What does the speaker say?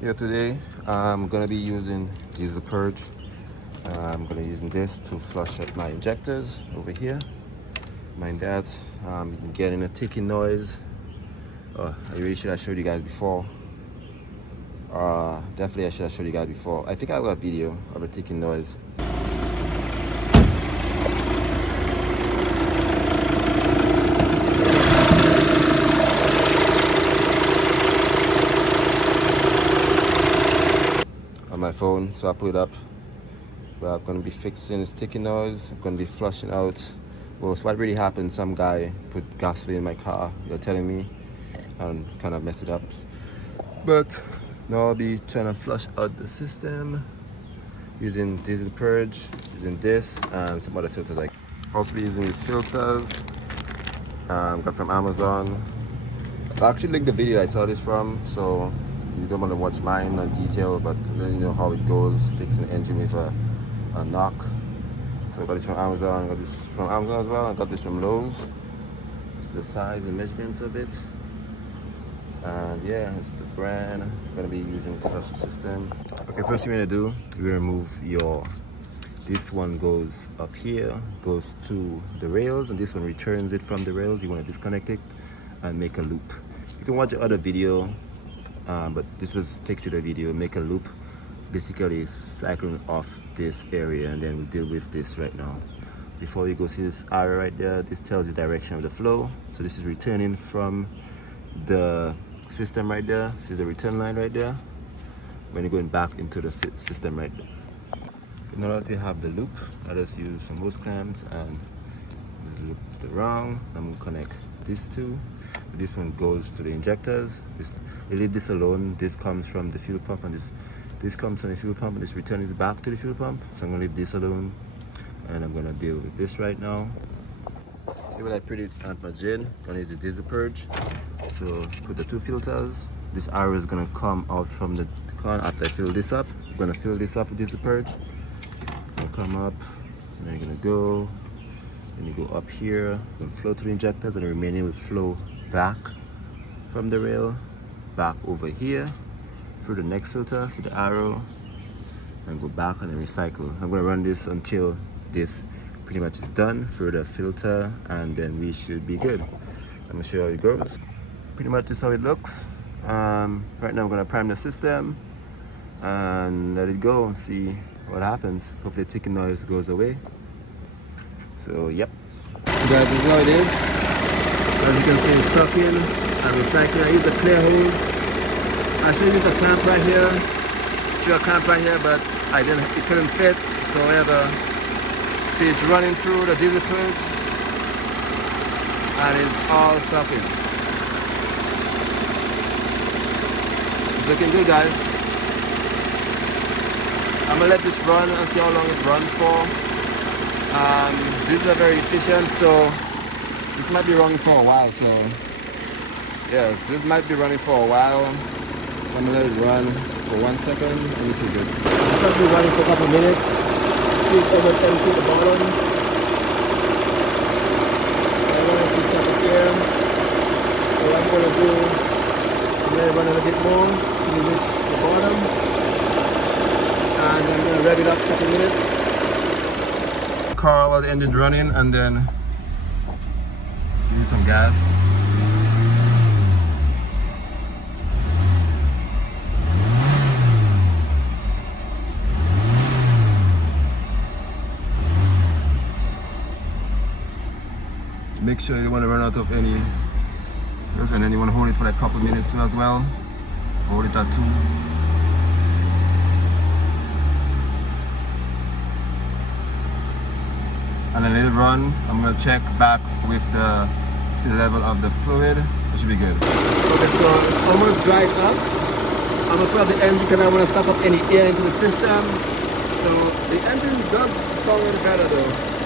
Here today, I'm gonna be using Diesel Purge. I'm gonna be using this to flush out my injectors over here. Mind that, I'm getting a ticking noise. I really should have showed you guys before. Definitely I should have showed you guys before. I think I got a video of a ticking noise. On my phone, so I put it up. But I'm gonna be fixing this ticking noise. I'm gonna be flushing out. Well, so what really happened, some guy put gasoline in my car, you're telling me, and kind of messed it up. But now I'll be trying to flush out the system using Diesel Purge, using this and some other filters. Like also be using these filters got from Amazon. I'll actually link the video I saw this from, so you don't want to watch mine on detail, but then you know how it goes fixing the engine with a knock. So I got this from Amazon, I got this from Amazon as well, I got this from Lowe's. It's the size and measurements of it. And yeah, it's the brand. I'm gonna be using the flush system. Okay, first thing we're gonna do, we're gonna remove this one goes up here, goes to the rails, and this one returns it from the rails. You wanna disconnect it and make a loop. You can watch the other video, but this was take to the video, make a loop. Basically cycling off this area, and then we'll deal with this right now. Before you go, see this arrow right there, this tells you direction of the flow. So this is returning from the system right there. See the return line right there? When you're going back into the system right there. Now that we have the loop, I just use some hose clamps and this loop the wrong. I'm gonna connect these two. This one goes to the injectors. We leave this alone. This comes from the fuel pump, and this comes from the fuel pump, and this returns back to the fuel pump. So I'm gonna leave this alone, and I'm gonna deal with this right now. See what I put it at my gin. Gonna use the Diesel Purge. So put the two filters. This arrow is gonna come out from the can after I fill this up. I'm gonna fill this up with Diesel Purge. Gonna come up, and then you're gonna go. Then you go up here, gonna flow through the injectors, and the remaining will flow back from the rail, back over here, through the next filter, see the arrow, and go back and then recycle. I'm gonna run this until this pretty much is done through the filter, and then we should be good. I'm gonna show you how it goes. Pretty much this is how it looks. Right now I'm gonna prime the system and let it go and see what happens. Hopefully the ticking noise goes away. So yep. Guys, this is how it is. As you can see, it's stuck in and recycling. I use the clear hose. I should use a clamp right here. Should a clamp right here, but it couldn't fit. So I have a, see, it's running through the Diesel Purge and it's all sucking. It's looking good, guys. I'm gonna let this run and see how long it runs for. These are very efficient, so this might be running for a while. So yeah, this might be running for a while. I'm gonna let it run for 1 second and this is good. It's going to be running for a couple of minutes. See, it's almost empty at the bottom. So I'm gonna do stuff up here. So what I'm gonna do, I'm gonna run a little bit more till we reach the bottom. And I'm gonna rev it up a couple of minutes. Car while the engine running, and then use some gas. Make sure you don't want to run out of any, and then you want to hold it for like a couple minutes too as well. Hold it at 2. And then let it run. I'm gonna check back with the level of the fluid. It should be good. Okay, so it's almost dried up. I'm gonna put out the engine because I want to suck up any air into the system. So the engine does sound better though.